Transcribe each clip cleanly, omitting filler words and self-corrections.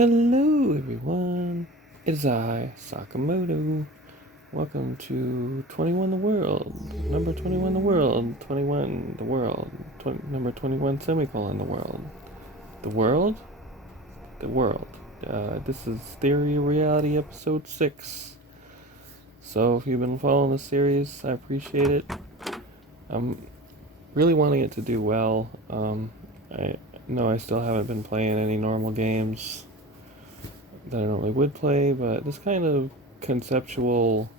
Hello everyone, it is I, Sakamoto. Welcome to 21 the World, number 21 the World, 21 the World, number 21 semicolon the World. The World? The World. This is Theory of Reality episode 6. So if you've been following the series, I appreciate it. I'm really wanting it to do well. I know I still haven't been playing any normal games that I normally would play, but this kind of conceptual,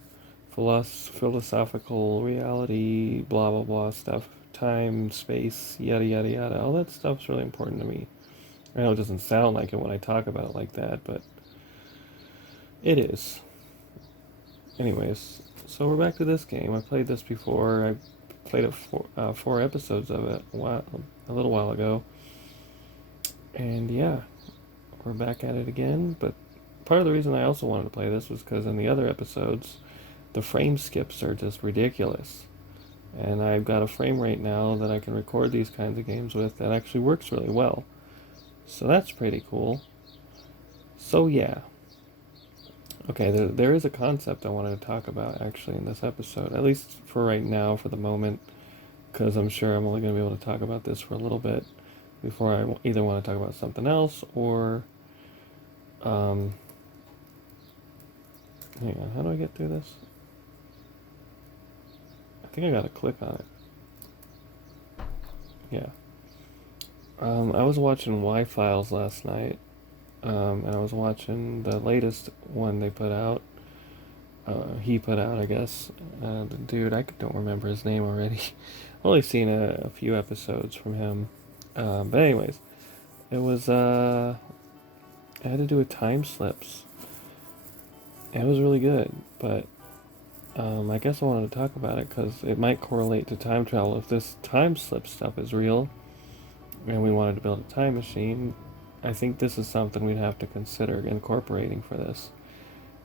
philosophical reality, blah blah blah stuff, time, space, yada yada yada, all that stuff's really important to me. I know it doesn't sound like it when I talk about it like that, but it is. Anyways, so we're back to this game. I played this before. I played four episodes of it a little while ago, and yeah, we're back at it again. But part of the reason I also wanted to play this was because in the other episodes, the frame skips are just ridiculous. And I've got a frame rate now that I can record these kinds of games with that actually works really well. So that's pretty cool. So yeah. Okay, there is a concept I wanted to talk about actually in this episode, at least for right now, for the moment, because I'm sure I'm only going to be able to talk about this for a little bit before I either want to talk about something else or hang on, how do I get through this? I think I gotta click on it. Yeah. I was watching Y-Files last night, and I was watching the latest one they put out. He put out, I guess. The dude, I don't remember his name already. I've only seen a few episodes from him. But anyways, it was, it had to do with time slips. It was really good, but I guess I wanted to talk about it because it might correlate to time travel. If this time slip stuff is real, and we wanted to build a time machine, I think this is something we'd have to consider incorporating for this.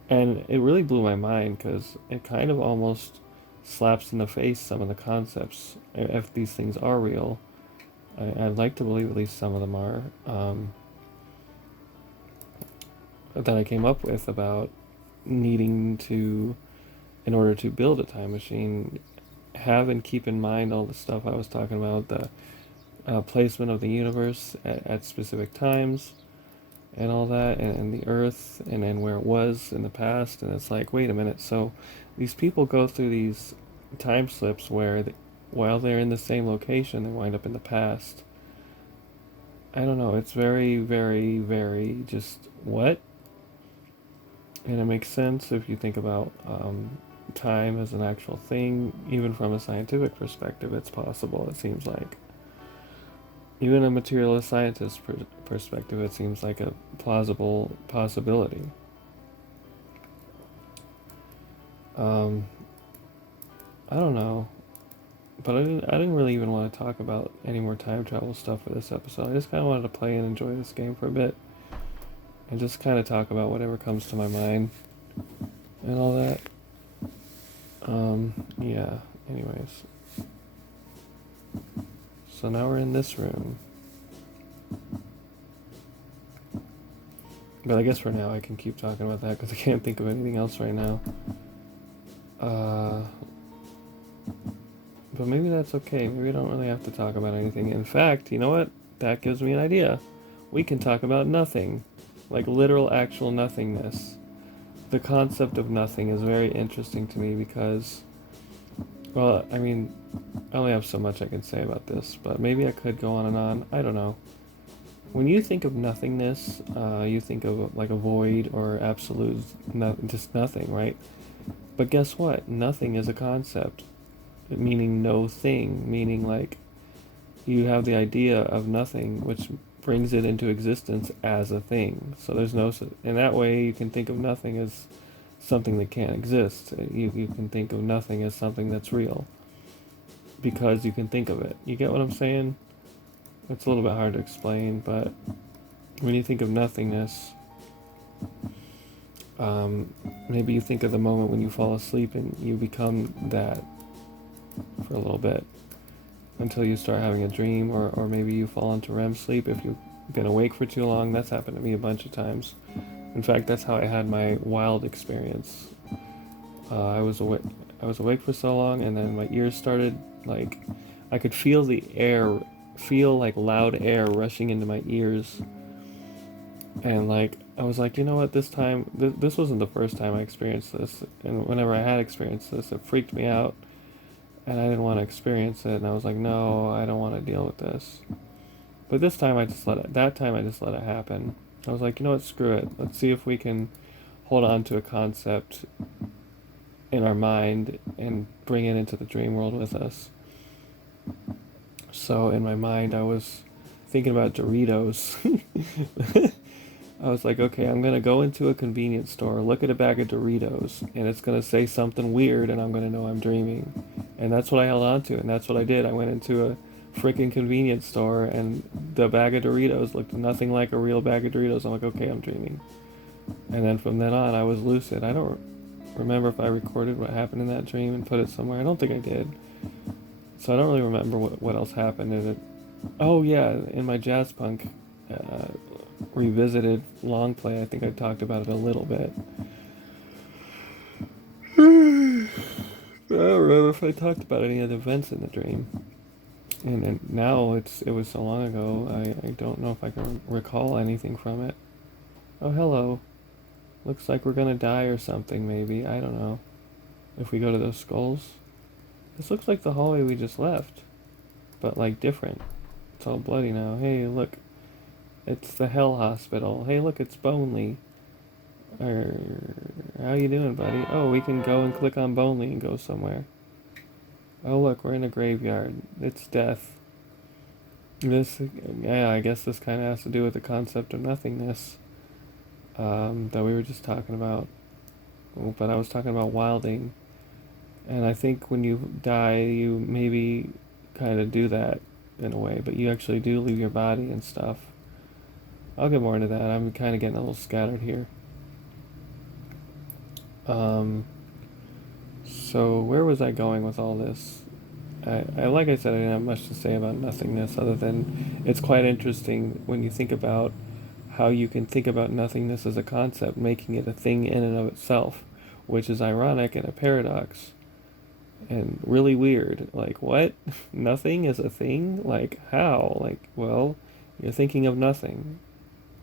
And it really blew my mind because it kind of almost slaps in the face some of the concepts. If these things are real, I'd like to believe at least some of them are, that I came up with about needing to, in order to build a time machine, have and keep in mind all the stuff I was talking about, the placement of the universe at specific times and all that, and the earth and where it was in the past. And it's like, wait a minute, so these people go through these time slips where while they're in the same location they wind up in the past. I don't know, it's very very very just what. And it makes sense if you think about time as an actual thing. Even from a scientific perspective, it's possible, it seems like. Even a materialist scientist perspective, it seems like a plausible possibility. I don't know, but I didn't really even want to talk about any more time travel stuff for this episode. I just kind of wanted to play and enjoy this game for a bit, and just kind of talk about whatever comes to my mind and all that. Yeah. Anyways, so now we're in this room. But I guess for now I can keep talking about that because I can't think of anything else right now. But maybe that's okay. Maybe we don't really have to talk about anything. In fact, you know what? That gives me an idea. We can talk about nothing. Like literal, actual nothingness. The concept of nothing is very interesting to me because, well, I mean, I only have so much I can say about this, but maybe I could go on and on. I don't know. When you think of nothingness, you think of like a void or absolute, just nothing, right? But guess what? Nothing is a concept, meaning no thing, meaning like you have the idea of nothing, which brings it into existence as a thing. So there's no, in that way you can think of nothing as something that can't exist. You can think of nothing as something that's real because you can think of it. You get what I'm saying? It's a little bit hard to explain, but when you think of nothingness, maybe you think of the moment when you fall asleep and you become that for a little bit until you start having a dream, or maybe you fall into REM sleep if you been awake for too long. That's happened to me a bunch of times. In fact, that's how I had my wild experience. I was awake. I was awake for so long, and then my ears started like I could feel the air, feel like loud air rushing into my ears, and like I was like, you know what? This time, this wasn't the first time I experienced this, and whenever I had experienced this, it freaked me out, and I didn't want to experience it, and I was like, no, I don't want to deal with this. But this time, I just let it. That time, I just let it happen. I was like, you know what? Screw it. Let's see if we can hold on to a concept in our mind and bring it into the dream world with us. So in my mind, I was thinking about Doritos. I was like, okay, I'm gonna go into a convenience store, look at a bag of Doritos, and it's gonna say something weird, and I'm gonna know I'm dreaming. And that's what I held on to, and that's what I did. I went into a freaking convenience store, and the bag of Doritos looked nothing like a real bag of Doritos. I'm like, okay, I'm dreaming. And then from then on, I was lucid. I don't remember if I recorded what happened in that dream and put it somewhere. I don't think I did. So I don't really remember what else happened in it. Oh yeah, in my jazz punk uh, revisited long play, I think I talked about it a little bit. I don't remember if I talked about any of the events in the dream. And then now it was so long ago, I don't know if I can recall anything from it. Oh hello. Looks like we're gonna die or something, maybe. I don't know. If we go to those skulls. This looks like the hallway we just left. But like different. It's all bloody now. Hey, look. It's the Hell Hospital. Hey, look, it's Bonely. How you doing, buddy? Oh, we can go and click on Bonely and go somewhere. Oh, look, we're in a graveyard. It's death. Yeah, I guess this kind of has to do with the concept of nothingness that we were just talking about. But I was talking about wilding. And I think when you die, you maybe kind of do that in a way, but you actually do leave your body and stuff. I'll get more into that. I'm kind of getting a little scattered here. So where was I going with all this? Like I said, I didn't have much to say about nothingness other than it's quite interesting when you think about how you can think about nothingness as a concept, making it a thing in and of itself, which is ironic and a paradox. And really weird. Like, what? Nothing is a thing? Like, how? Like, well, you're thinking of nothing.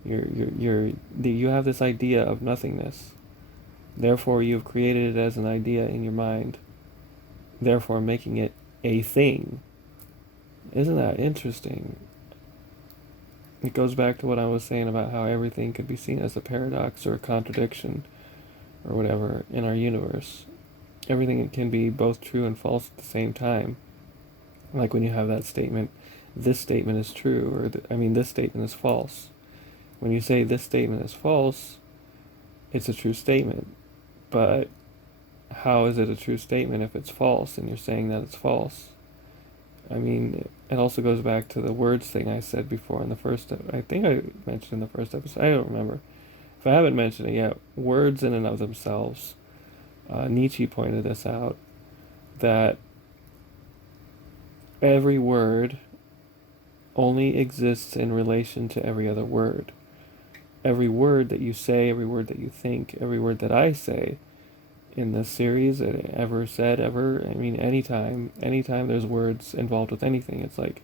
You have this idea of nothingness. Therefore, you've created it as an idea in your mind. Therefore, making it a thing. Isn't that interesting? It goes back to what I was saying about how everything could be seen as a paradox or a contradiction or whatever in our universe. Everything can be both true and false at the same time. Like when you have that statement, this statement is true, or this statement is false. When you say this statement is false, it's a true statement. But how is it a true statement if it's false and you're saying that it's false? It also goes back to the words thing I said before in the first, I think I mentioned in the first episode, I don't remember. If I haven't mentioned it yet, words in and of themselves, Nietzsche pointed this out, that every word only exists in relation to every other word. Every word that you say, every word that you think, every word that I say in this series, ever said, anytime there's words involved with anything, it's like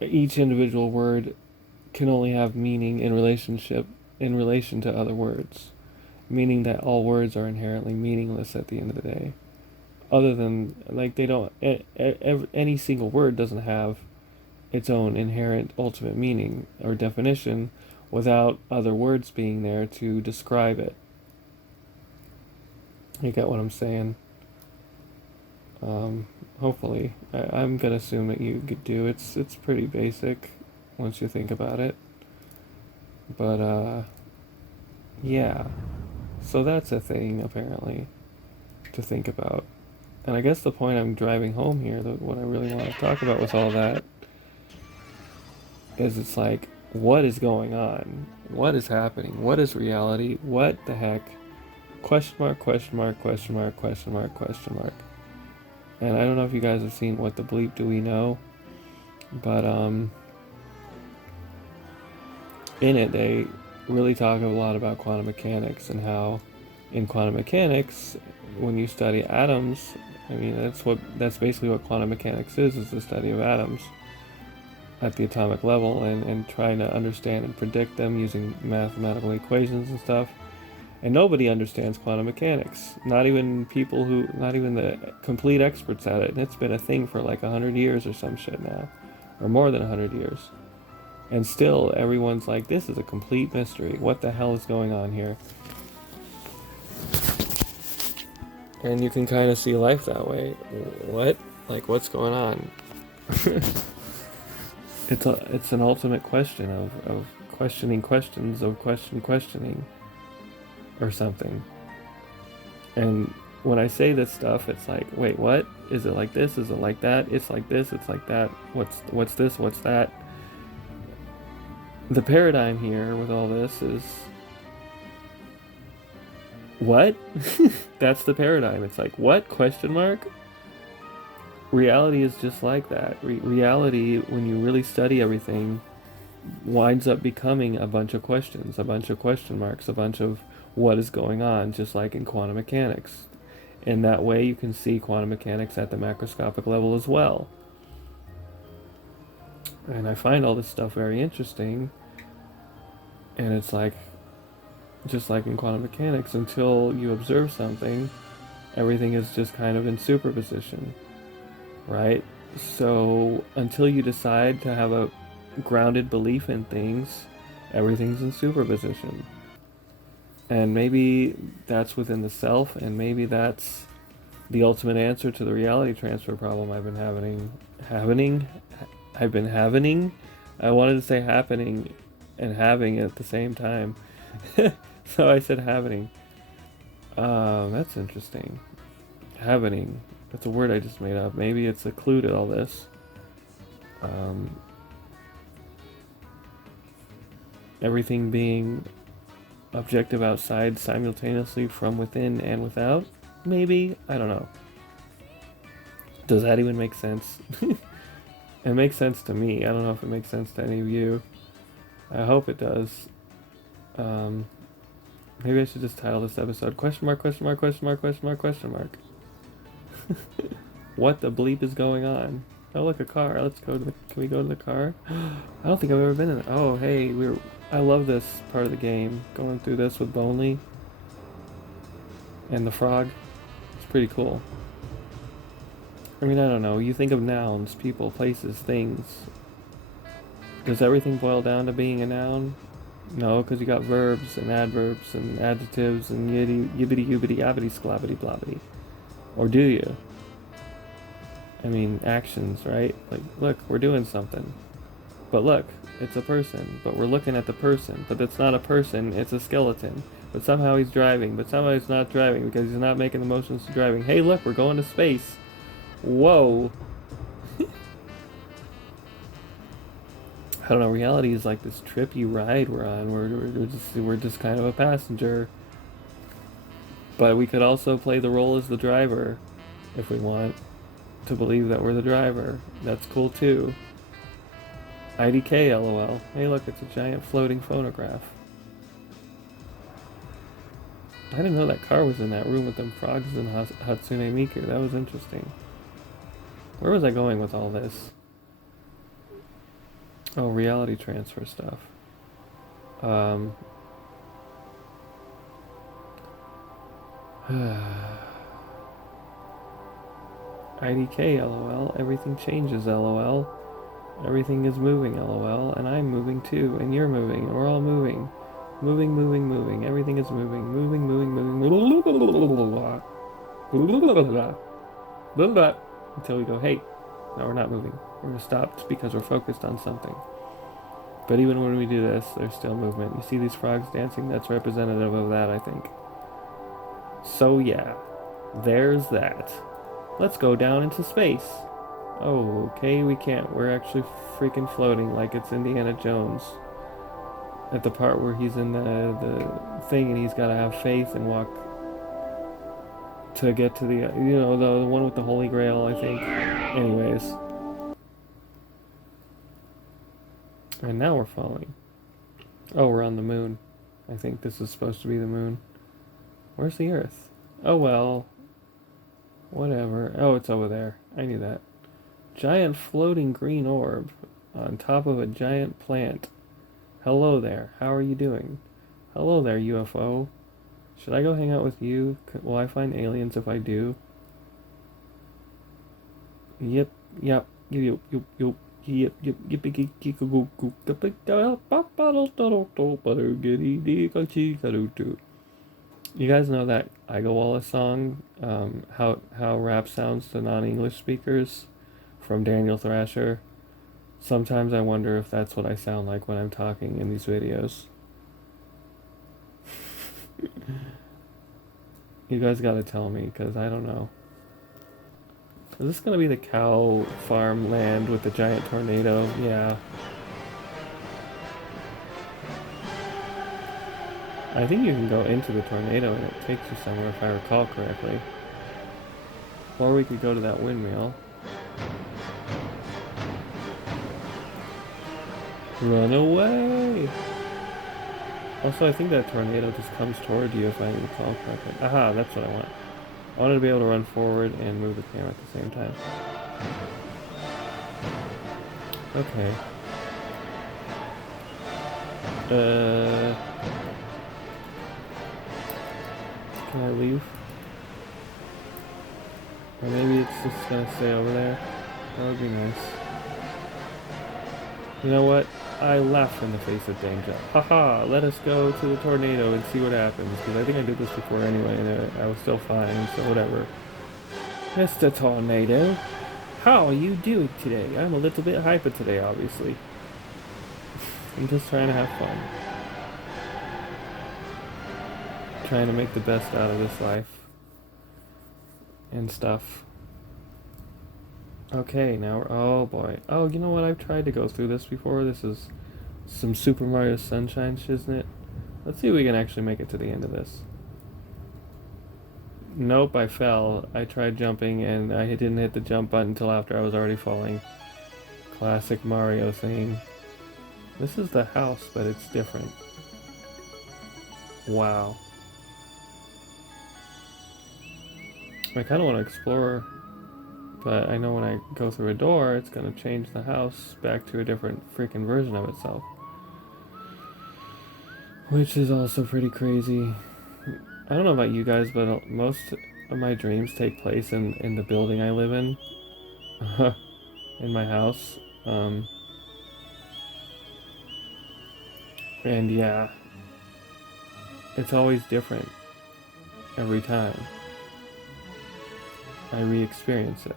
each individual word can only have meaning in relation to other words, meaning that all words are inherently meaningless at the end of the day. Other than, like, they don't, any single word doesn't have its own inherent ultimate meaning or definition without other words being there to describe it. You get what I'm saying? Hopefully. I'm gonna assume that you could do. It's pretty basic once you think about it. But, yeah. So that's a thing, apparently, to think about. And I guess the point I'm driving home here, what I really want to talk about with all that, is it's like, what is going on? What is happening? What is reality? What the heck? Question mark, question mark, question mark, question mark, question mark. And I don't know if you guys have seen What the Bleep Do We Know? But, in it, they really talk a lot about quantum mechanics and how in quantum mechanics, when you study atoms, I mean, that's basically what quantum mechanics is the study of atoms at the atomic level and trying to understand and predict them using mathematical equations and stuff. And nobody understands quantum mechanics. Not even not even the complete experts at it. And it's been a thing for like 100 years or some shit now. Or more than 100 years. And still, everyone's like, this is a complete mystery. What the hell is going on here? And you can kind of see life that way. What? Like, what's going on? It's an ultimate question of questioning questions of questioning or something. And when I say this stuff, it's like, wait, what? Is it like this? Is it like that? It's like this, it's like that. What's this? What's that? The paradigm here with all this is what? That's the paradigm. It's like, what? Question mark? Reality is just like that. Reality, when you really study everything, winds up becoming a bunch of questions, a bunch of question marks, a bunch of what is going on, just like in quantum mechanics. And that way you can see quantum mechanics at the macroscopic level as well. And I find all this stuff very interesting. And it's like, just like in quantum mechanics, until you observe something, everything is just kind of in superposition, right? So until you decide to have a grounded belief in things, everything's in superposition. And maybe that's within the self, and maybe that's the ultimate answer to the reality transfer problem I've been having. I wanted to say happening and having at the same time. So I said happening. That's interesting. Happening. That's a word I just made up. Maybe it's a clue to all this. Everything being objective outside simultaneously from within and without? Maybe? I don't know. Does that even make sense? It makes sense to me. I don't know if it makes sense to any of you. I hope it does. Maybe I should just title this episode question mark, question mark, question mark, question mark, question mark. What the bleep is going on? Oh, look, a car. Let's go to the... Can we go to the car? I don't think I've ever been in it. Oh, hey, I love this part of the game. Going through this with Bonley. And the frog. It's pretty cool. I mean, I don't know. You think of nouns, people, places, things. Does everything boil down to being a noun? No, because you got verbs and adverbs and adjectives and yibbity yubbity yabbity sklobbity blobbity. Or do you? I mean, actions, right? Like, look, we're doing something. But look, it's a person. But we're looking at the person. But it's not a person, it's a skeleton. But somehow he's driving. But somehow he's not driving because he's not making the motions to driving. Hey, look, we're going to space. Whoa. I don't know, reality is like this trippy ride we're on. We're just kind of a passenger. But we could also play the role as the driver if we want to believe that we're the driver. That's cool too. IDK LOL. Hey look, it's a giant floating phonograph. I didn't know that car was in that room with them frogs and Hatsune Miku. That was interesting. Where was I going with all this? Oh, reality transfer stuff. IDK LOL. Everything changes LOL. Everything is moving LOL. And I'm moving too. And you're moving. And we're all moving. Moving. Everything is moving. Moving. Until we go, hey, no, we're not moving. We're going to stop just because we're focused on something. But even when we do this, there's still movement. You see these frogs dancing? That's representative of that, I think. So yeah, there's that. Let's go down into space. Oh, okay, we can't. We're actually freaking floating like it's Indiana Jones. At the part where he's in the thing and he's got to have faith and walk to get to the one with the Holy Grail, I think. Anyways. And now we're falling. Oh, we're on the moon. I think this is supposed to be the moon. Where's the Earth? Oh well. Whatever. Oh, it's over there. I knew that. Giant floating green orb on top of a giant plant. Hello there. How are you doing? Hello there, UFO. Should I go hang out with you? Will I find aliens if I do? Yep, yep, yep, yep, yep. Yep, yep, yep, yep, yep, yep. You guys know that Igo Wallace song, how rap sounds to non-English speakers from Daniel Thrasher? Sometimes I wonder if that's what I sound like when I'm talking in these videos. You guys gotta tell me, because I don't know. Is this gonna be the cow farm land with the giant tornado? Yeah. I think you can go into the tornado and it takes you somewhere if I recall correctly. Or we could go to that windmill. Run away! Also, I think that tornado just comes toward you if I recall correctly. Aha, that's what I want. I wanted to be able to run forward and move the camera at the same time. Okay. Can I leave? Or maybe it's just gonna stay over there. That would be nice. You know what? I laugh in the face of danger. Haha, let us go to the tornado and see what happens. Because I think I did this before anyway and I was still fine, so whatever. Mr. Tornado, how are you doing today? I'm a little bit hyper today, obviously. I'm just trying to have fun. Trying to make the best out of this life. And stuff. Okay, now we're... Oh boy. Oh, you know what? I've tried to go through this before. This is some Super Mario Sunshine shiznit. Let's see if we can actually make it to the end of this. Nope, I fell. I tried jumping and I didn't hit the jump button until after I was already falling. Classic Mario thing. This is the house, but it's different. Wow. I kind of want to explore, but I know when I go through a door, it's going to change the house back to a different freaking version of itself. Which is also pretty crazy. I don't know about you guys, but most of my dreams take place in the building I live in. In my house. And yeah, it's always different every time I re-experience it.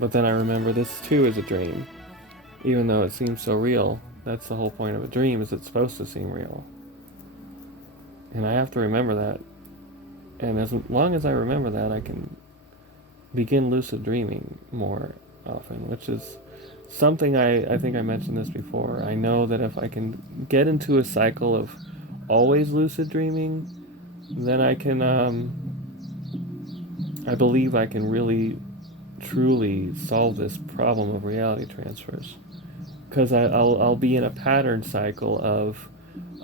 But then I remember this too is a dream. Even though it seems so real, that's the whole point of a dream, is it's supposed to seem real. And I have to remember that. And as long as I remember that, I can begin lucid dreaming more often, which is something I think I mentioned this before. I know that if I can get into a cycle of always lucid dreaming, then I can, I believe I can really, truly solve this problem of reality transfers. Because I'll be in a pattern cycle of,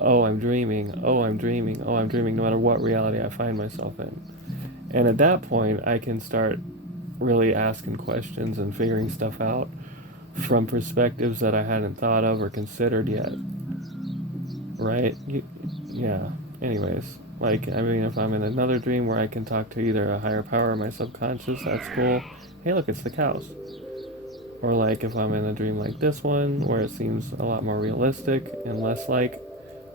oh, I'm dreaming, oh, I'm dreaming, oh, I'm dreaming, no matter what reality I find myself in. And at that point, I can start really asking questions and figuring stuff out from perspectives that I hadn't thought of or considered yet. Right? Yeah. Anyways, like, I mean, if I'm in another dream where I can talk to either a higher power or my subconscious, that's cool. Hey, look, it's the cows. Or like if I'm in a dream like this one, where it seems a lot more realistic and less like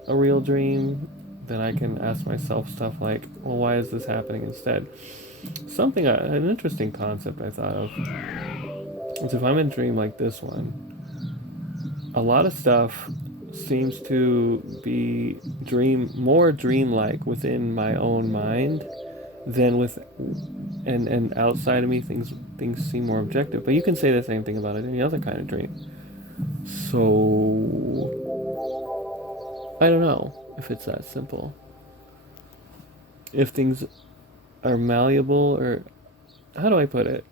a real dream, then I can ask myself stuff like, well, why is this happening instead? Something, an interesting concept I thought of is if I'm in a dream like this one, a lot of stuff seems to be more dreamlike within my own mind than with and outside of me things seem more objective. But you can say the same thing about any other kind of dream. So I don't know if it's that simple. If things are malleable, or how do I put it?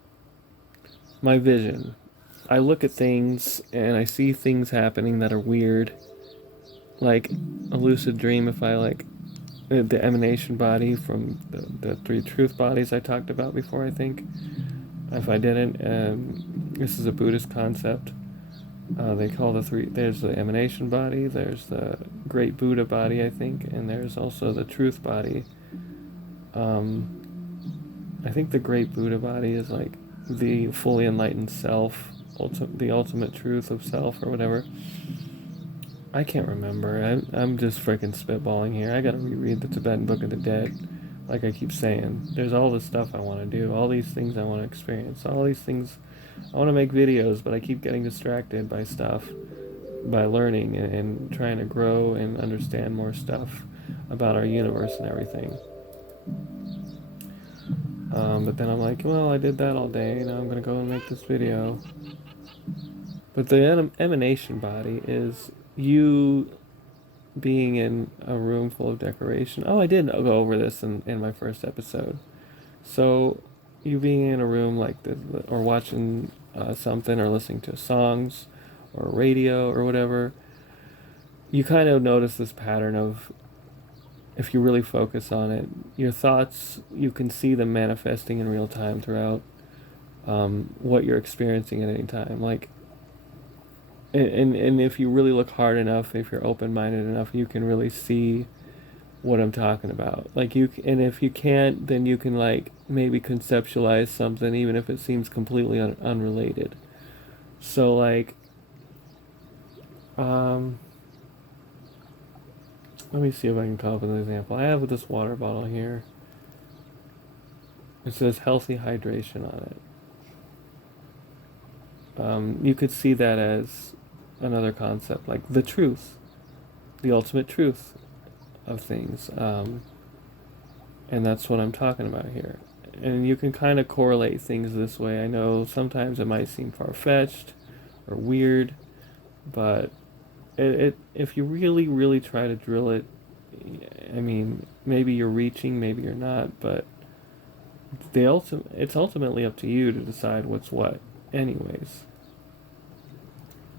My vision. I look at things and I see things happening that are weird, like a lucid dream, if I like the emanation body from the three truth bodies I talked about before, I think. If I didn't, this is a Buddhist concept. They call the three, there's the emanation body, there's the great Buddha body, I think, and there's also the truth body. I think the great Buddha body is like the fully enlightened self, the ultimate truth of self, or whatever. I can't remember. I'm just freaking spitballing here. I gotta reread the Tibetan Book of the Dead. Like I keep saying, there's all this stuff I want to do, all these things I want to experience, all these things. I want to make videos, but I keep getting distracted by stuff, by learning and trying to grow and understand more stuff about our universe and everything. But then I'm like, well, I did that all day. Now I'm gonna go and make this video. But the emanation body is you being in a room full of decoration. Oh, I did go over this in my first episode. So, you being in a room like this, or watching something, or listening to songs, or radio, or whatever, you kind of notice this pattern of, if you really focus on it, your thoughts, you can see them manifesting in real time throughout what you're experiencing at any time. Like, and if you really look hard enough, if you're open-minded enough, you can really see what I'm talking about. Like and if you can't, then you can like maybe conceptualize something, even if it seems completely unrelated. So like, um, let me see if I can come up with an example. I have this water bottle here. It says healthy hydration on it. You could see that as another concept, like the truth, the ultimate truth of things. And that's what I'm talking about here. And you can kind of correlate things this way. I know sometimes it might seem far-fetched or weird, but if you really, really try to drill it, I mean, maybe you're reaching, maybe you're not, but it's ultimately up to you to decide what's what, anyways.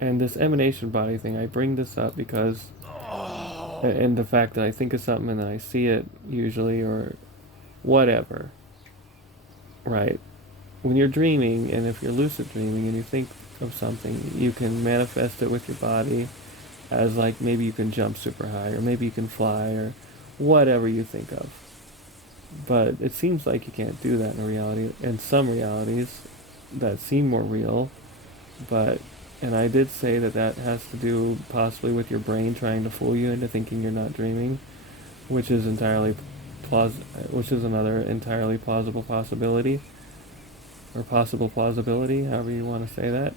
And this emanation body thing, I bring this up because, and the fact that I think of something and then I see it usually, or whatever, right? When you're dreaming, and if you're lucid dreaming and you think of something, you can manifest it with your body as like maybe you can jump super high, or maybe you can fly, or whatever you think of. But it seems like you can't do that in reality, in some realities that seem more real. But, and I did say that that has to do possibly with your brain trying to fool you into thinking you're not dreaming, which is which is another entirely plausible possibility, or possible plausibility, however you want to say that.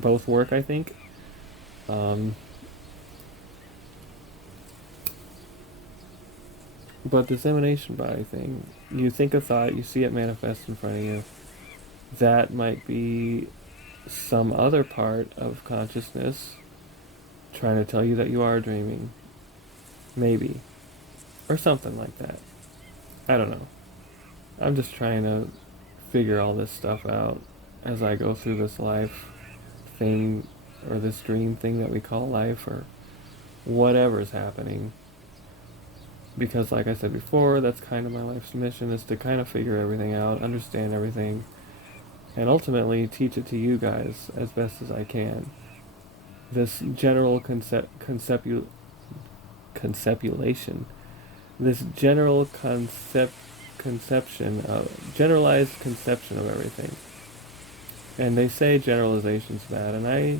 Both work, I think. But this emanation body thing, you think a thought, you see it manifest in front of you. That might be some other part of consciousness trying to tell you that you are dreaming. Maybe. Or something like that. I don't know. I'm just trying to figure all this stuff out as I go through this life thing, or this dream thing that we call life, or whatever's happening. Because like I said before, that's kind of my life's mission, is to kind of figure everything out, understand everything, and ultimately teach it to you guys as best as I can. This general conceptualization, this generalized conception of everything. And they say generalization's bad, and I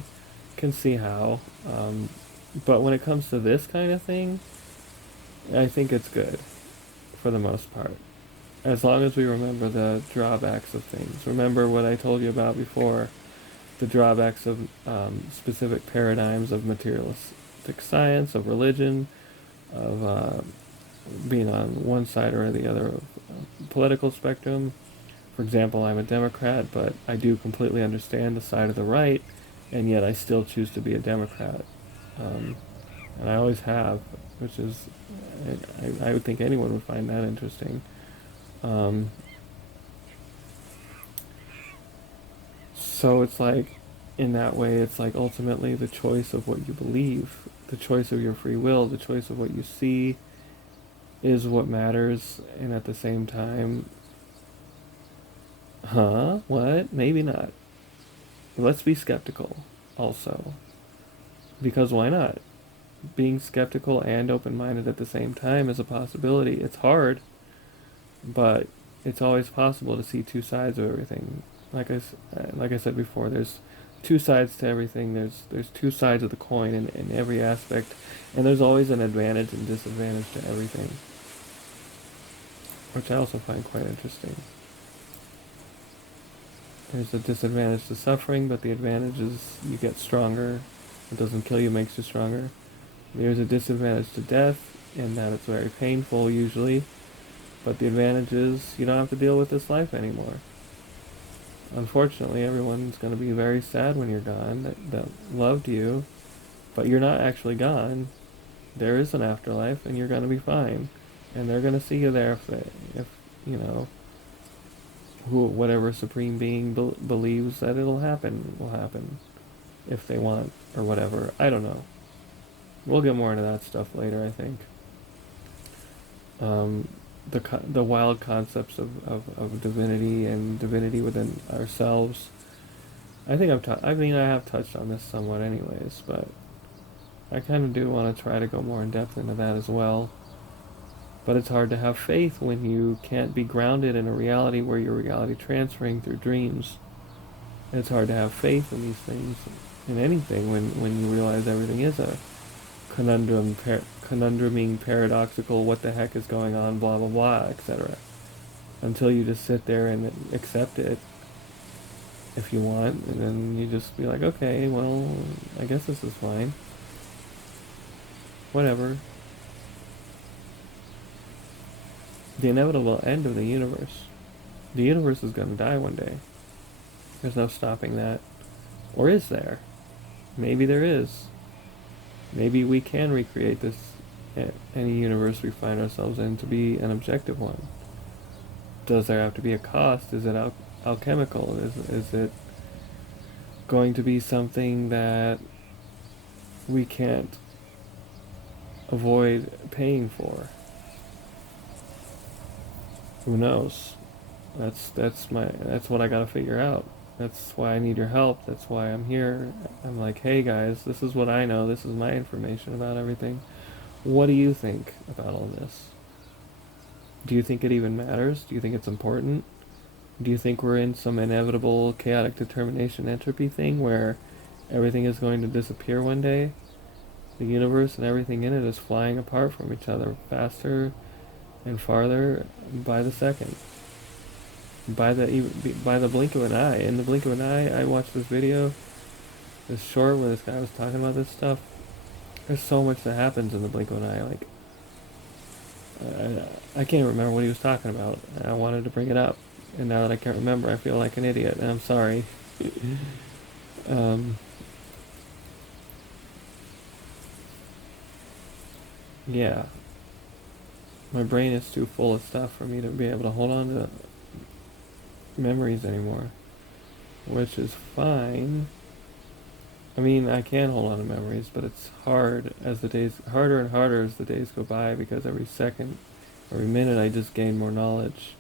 can see how. But when it comes to this kind of thing, I think it's good, for the most part. As long as we remember the drawbacks of things. Remember what I told you about before, the drawbacks of specific paradigms of materialistic science, of religion, of being on one side or the other of political spectrum. For example, I'm a Democrat, but I do completely understand the side of the right, and yet I still choose to be a Democrat. And I always have, which is, I would think anyone would find that interesting. So it's like, in that way, it's like ultimately the choice of what you believe the choice of your free will, the choice of what you see is what matters, and at the same time, what? Maybe not. Let's be skeptical also. Because why not? Being skeptical and open-minded at the same time is a possibility. It's hard, but it's always possible to see two sides of everything. Like I said before, there's two sides to everything. There's two sides of the coin in every aspect, and there's always an advantage and disadvantage to everything, which I also find quite interesting. There's a disadvantage to suffering, but the advantage is you get stronger. It doesn't kill you, makes you stronger. There's a disadvantage to death, in that it's very painful usually, but the advantage is you don't have to deal with this life anymore. Unfortunately, everyone's going to be very sad when you're gone, that loved you, but you're not actually gone. There is an afterlife, and you're going to be fine. And they're going to see you there if you know, whatever supreme being believes that it'll happen, will happen. If they want, or whatever. I don't know. We'll get more into that stuff later, I think. The wild concepts of divinity and divinity within ourselves. I think I have touched on this somewhat anyways, but I kind of do want to try to go more in depth into that as well. But it's hard to have faith when you can't be grounded in a reality where you're reality transferring through dreams. It's hard to have faith in these things, in anything, when you realize everything is a conundruming, paradoxical, what the heck is going on, blah blah blah, etc. Until you just sit there and accept it, if you want, and then you just be like, okay, well, I guess this is fine. Whatever. The inevitable end of the universe. The universe is going to die one day. There's no stopping that. Or is there? Maybe there is. Maybe we can recreate this, any universe we find ourselves in, to be an objective one. Does there have to be a cost? Is it alchemical? Is it going to be something that we can't avoid paying for? Who knows? That's what I gotta figure out. That's why I need your help. That's why I'm here. I'm like, hey guys, this is what I know. This is my information about everything. What do you think about all this? Do you think it even matters? Do you think it's important? Do you think we're in some inevitable chaotic determination entropy thing where everything is going to disappear one day? The universe and everything in it is flying apart from each other faster and farther by the second. By the blink of an eye. In the blink of an eye, I watched this video, this short where this guy was talking about this stuff. There's so much that happens in the blink of an eye. Like, I can't remember what he was talking about. I wanted to bring it up, and now that I can't remember, I feel like an idiot, and I'm sorry. Yeah. My brain is too full of stuff for me to be able to hold on to memories anymore, which is fine. I mean, I can hold on to memories, but it's harder and harder as the days go by, because every second, every minute, I just gain more knowledge.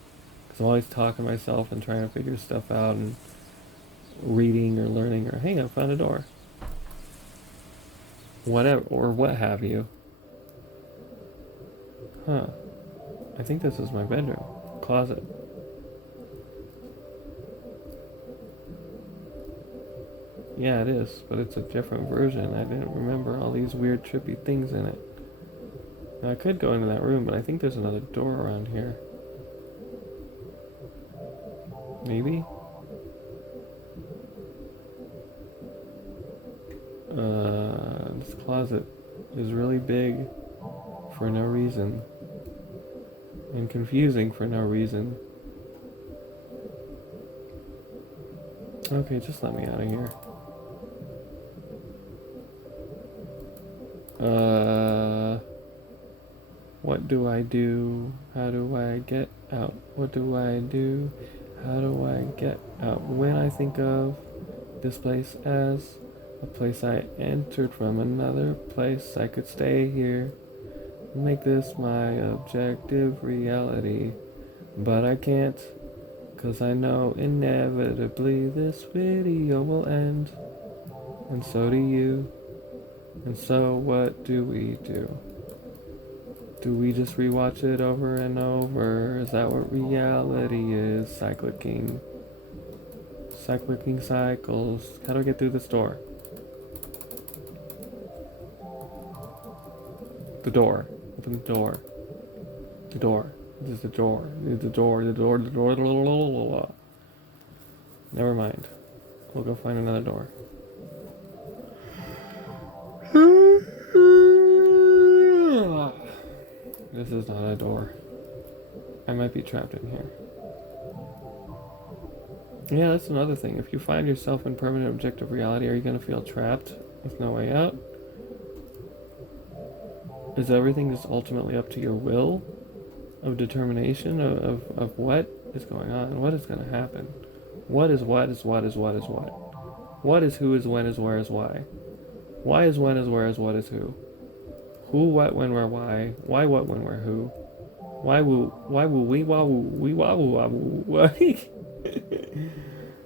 Because I'm always talking to myself and trying to figure stuff out, and reading or learning, or hey, I found a door. Whatever, or what have you. I think this is my bedroom. Closet. Yeah, it is, but it's a different version. I didn't remember all these weird, trippy things in it. Now, I could go into that room, but I think there's another door around here. Maybe? This closet is really big for no reason. And confusing for no reason. Okay, just let me out of here. What do I do? How do I get out? What do I do? How do I get out? When I think of this place as A place I entered from another place. I could stay here, make this my objective reality. But I can't, 'cause I know inevitably this video will end. And so do you. And so what do we do? Do we just rewatch it over and over? Is that what reality is? Cycling. Cycling cycles. How do I get through this door? The door. Open the door. The door. This is the door. The door. The door. The door. The door. Never mind. We'll go find another door. This is not a door. I might be trapped in here. Yeah, that's another thing. If you find yourself in permanent objective reality, are you going to feel trapped with no way out? Is everything just ultimately up to your will? Of determination? Of what is going on? What is going to happen? What is what is what is what is what? What is who is when is where is why? Why is when is where is what is who? Who, what, when, where, why? Why, what, when, where, who? Why woo, we, wah, woo, we, wah, woo, wah, woo.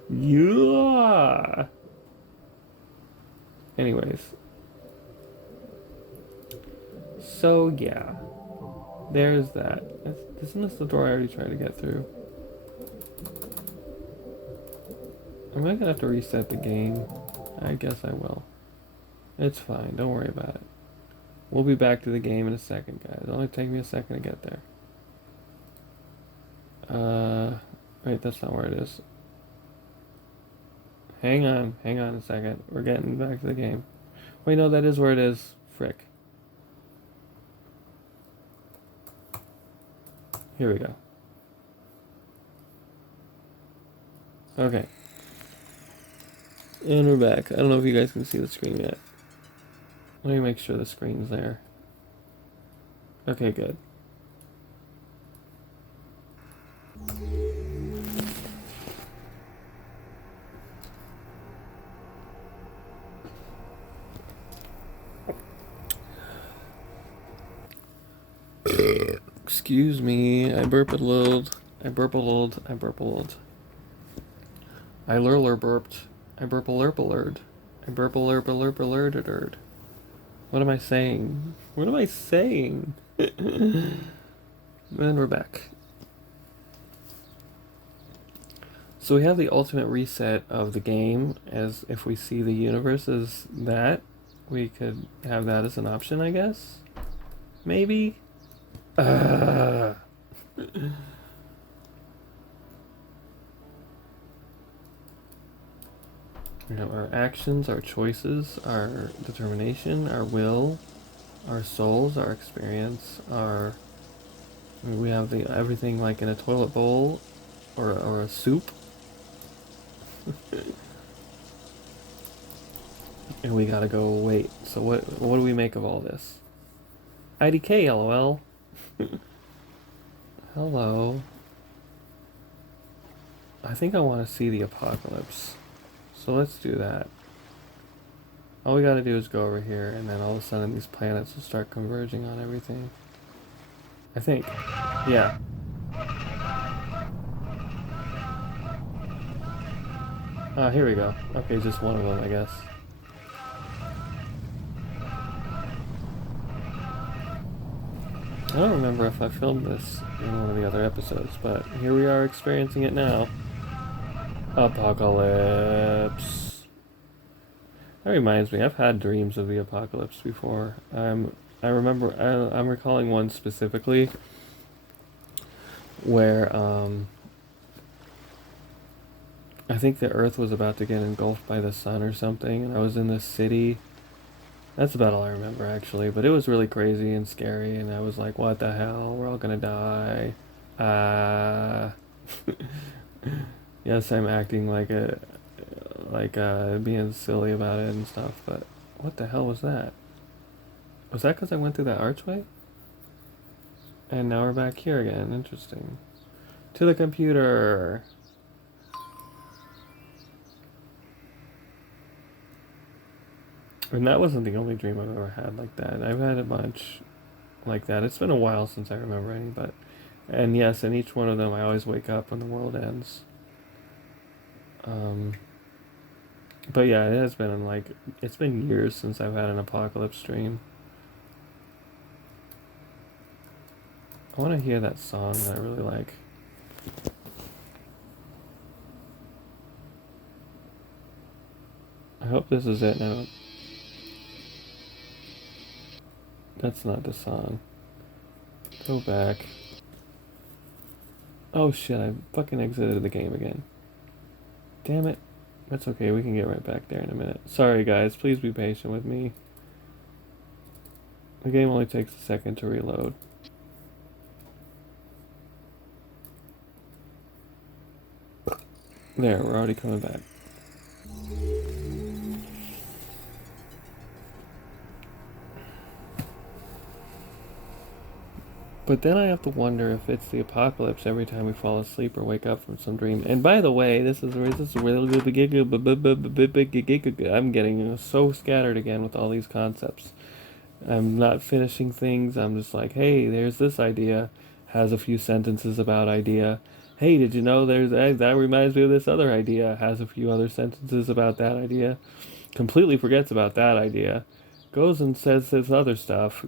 Yeah. Anyways. So, yeah. There's that. Isn't this the door I already tried to get through? Am I gonna have to reset the game? I guess I will. It's fine. Don't worry about it. We'll be back to the game in a second, guys. It'll only take me a second to get there. Wait, that's not where it is. Hang on a second. We're getting back to the game. Wait, no, that is where it is. Frick. Here we go. Okay. And we're back. I don't know if you guys can see the screen yet. Let me make sure the screen's there. Okay, good. Excuse me, I burpled. I lurler burped. I burplerpalerd. I burplerpalerpalerpalerdered. What am I saying? And we're back. So we have the ultimate reset of the game, as if we see the universe as that, we could have that as an option, I guess? Maybe? You know, our actions, our choices, our determination, our will, our souls, our experience, we have everything like in a toilet bowl or a soup. And we gotta go wait. So what do we make of all this? IDK, lol. Hello. I think I want to see the apocalypse. So let's do that. All we gotta do is go over here, and then all of a sudden these planets will start converging on everything. I think. Yeah. Ah, here we go. Okay, just one of them, I guess. I don't remember if I filmed this in one of the other episodes, but here we are experiencing it now. Apocalypse. That reminds me, I've had dreams of the apocalypse before. I'm recalling one specifically where I think the Earth was about to get engulfed by the sun or something, and I was in this city. That's about all I remember, actually, but it was really crazy and scary, and I was like, what the hell, we're all gonna die. Yes, I'm acting like being silly about it and stuff, but what the hell was that? Was that because I went through that archway? And now we're back here again, interesting. To the computer! And that wasn't the only dream I've ever had like that. I've had a bunch like that. It's been a while since I remember any, but and yes, in each one of them, I always wake up when the world ends. Um, but yeah, it has been like it's been years since I've had an apocalypse dream. I want to hear that song that I really like. I hope this is it now. That's not the song. Go back. Oh shit, I fucking exited the game again. Damn it. That's okay, we can get right back there in a minute. Sorry guys, please be patient with me. The game only takes a second to reload. There, we're already coming back. But then I have to wonder if it's the apocalypse every time we fall asleep or wake up from some dream. And by the way, this is really I'm getting so scattered again with all these concepts. I'm not finishing things. I'm just like, hey, there's this idea. Has a few sentences about idea. Hey, did you know there's that reminds me of this other idea? Has a few other sentences about that idea. Completely forgets about that idea. Goes and says this other stuff.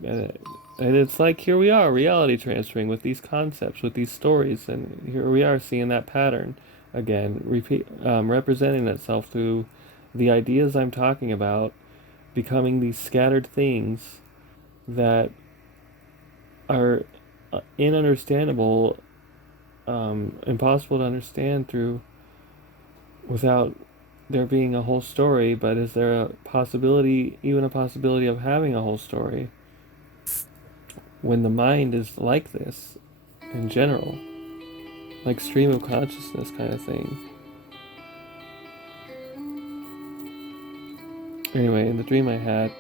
And it's like here we are, reality transferring with these concepts, with these stories, and here we are seeing that pattern again, representing itself through the ideas I'm talking about, becoming these scattered things that are inunderstandable, impossible to understand through without there being a whole story. But is there a possibility, even a possibility of having a whole story when the mind is like this in general, like stream of consciousness kind of thing? Anyway, in the dream I had,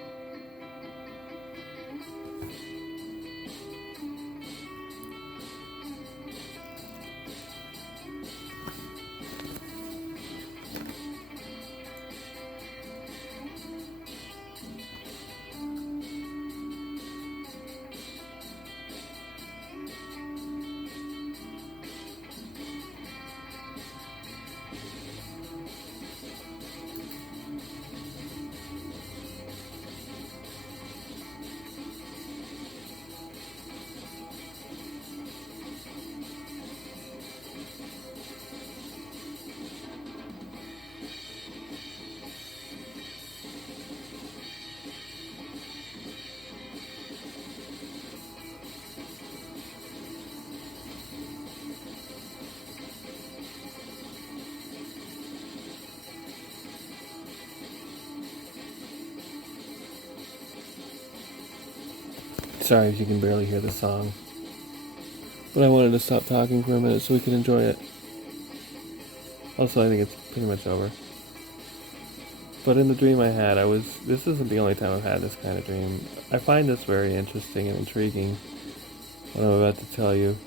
sorry if you can barely hear the song, but I wanted to stop talking for a minute so we could enjoy it. Also, I think it's pretty much over. But in the dream I had, this isn't the only time I've had this kind of dream. I find this very interesting and intriguing, what I'm about to tell you.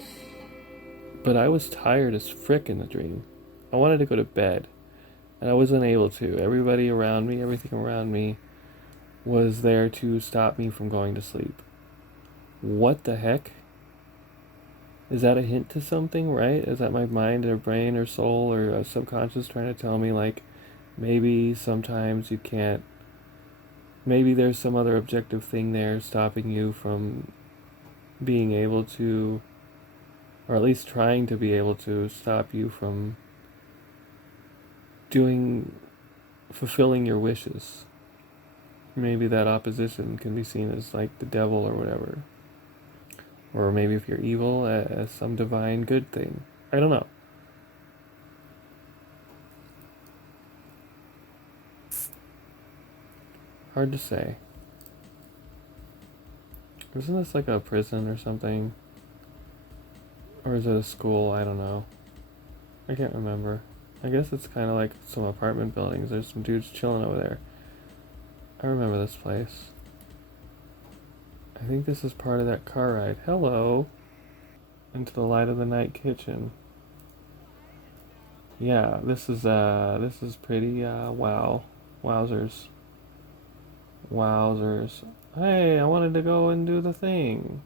But I was tired as frick in the dream. I wanted to go to bed, and I was unable to. Everybody around me, everything around me, was there to stop me from going to sleep. What the heck? Is that a hint to something, right? Is that my mind or brain or soul or a subconscious trying to tell me, like, maybe sometimes you can't, maybe there's some other objective thing there stopping you from being able to, or at least trying to be able to stop you from doing, fulfilling your wishes. Maybe that opposition can be seen as like the devil or whatever. Or maybe if you're evil, as some divine good thing. I don't know. Hard to say. Isn't this like a prison or something? Or is it a school? I don't know. I can't remember. I guess it's kind of like some apartment buildings. There's some dudes chilling over there. I remember this place. I think this is part of that car ride. Hello! Into the light of the night kitchen. Yeah, this is pretty, wow. Wowzers. Wowzers. Hey, I wanted to go and do the thing.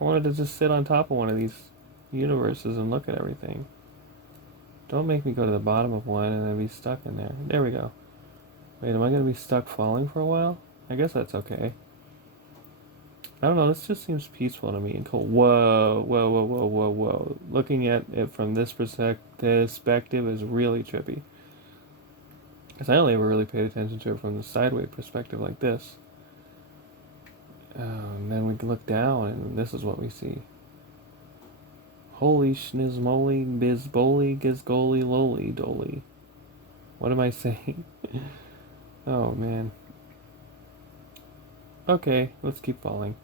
I wanted to just sit on top of one of these universes and look at everything. Don't make me go to the bottom of one and then be stuck in there. There we go. Wait, am I going to be stuck falling for a while? I guess that's okay. I don't know, this just seems peaceful to me and cool. Whoa, whoa, whoa, whoa, whoa, whoa. Looking at it from this perspective is really trippy. Because I only ever really paid attention to it from the sideways perspective like this. And then we can look down and this is what we see. Holy schnizmoly, bizboli, gizgoli, loli, dolly. What am I saying? Oh, man. Okay, let's keep falling.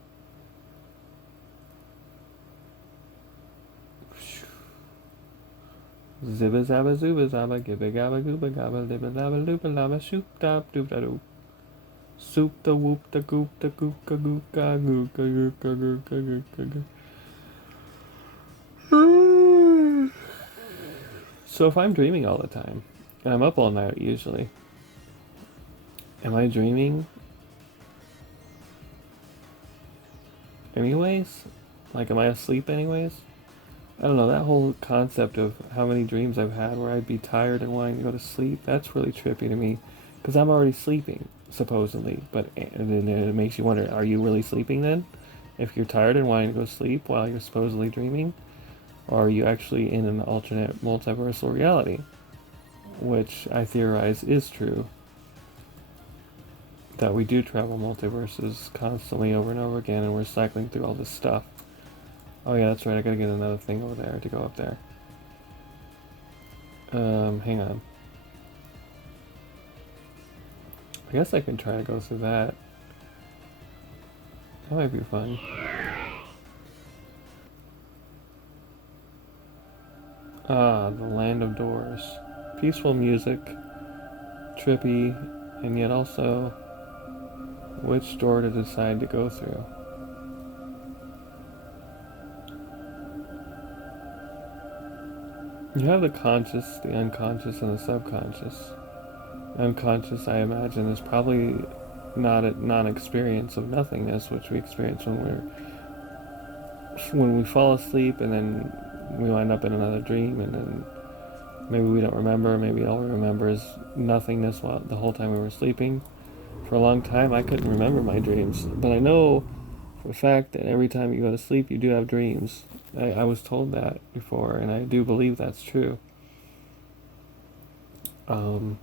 Zibba zabba zuba zabba gibba gabba gooba gabba libba labba looba labba shoop dab doop da doop. Soup the whoop the goop the goop ga goop ga goop ga goop ga goop ga goop ga goop. So if I'm dreaming all the time, and I'm up all night usually, am I dreaming anyways? Like, am I asleep anyways? I don't know, that whole concept of how many dreams I've had where I'd be tired and wanting to go to sleep, that's really trippy to me. Because I'm already sleeping, supposedly. But then it makes you wonder, are you really sleeping then? If you're tired and wanting to go to sleep while you're supposedly dreaming? Or are you actually in an alternate multiversal reality? Which I theorize is true. That we do travel multiverses constantly over and over again and we're cycling through all this stuff. Oh yeah, that's right, I gotta get another thing over there to go up there. Hang on. I guess I can try to go through that. That might be fun. Ah, the land of doors. Peaceful music, trippy, and yet also which door to decide to go through. You have the conscious, the unconscious, and the subconscious. Unconscious, I imagine, is probably not a non-experience of nothingness, which we experience when we fall asleep, and then we wind up in another dream, and then maybe we don't remember. Maybe all we remember is nothingness while the whole time we were sleeping. For a long time, I couldn't remember my dreams, but I know for a fact that every time you go to sleep, you do have dreams. I was told that before, and I do believe that's true. Um,